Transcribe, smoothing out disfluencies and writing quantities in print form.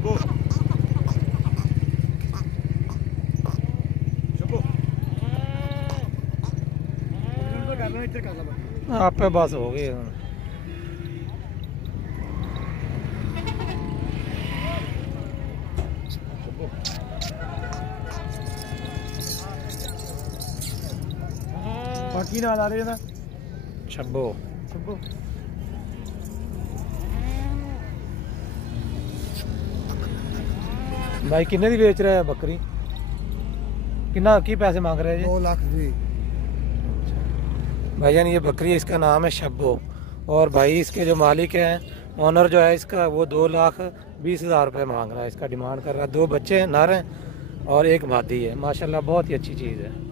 शब्बो आप पे बस हो गई। बाकी ना आ रहे ना शब्बो शब्बो भाई किन्ने दी बेच रहे हैं बकरी? कितना की पैसे मांग रहे हैं जी? 2 लाख जी भाईजान ये बकरी, इसका नाम है शब्बो। और भाई इसके जो मालिक हैं, ओनर जो है इसका, वो 2,20,000 रुपये मांग रहा है, इसका डिमांड कर रहा है। 2 बच्चे हैं, नर हैं और 1 मादी है। माशाल्लाह बहुत ही अच्छी चीज़ है।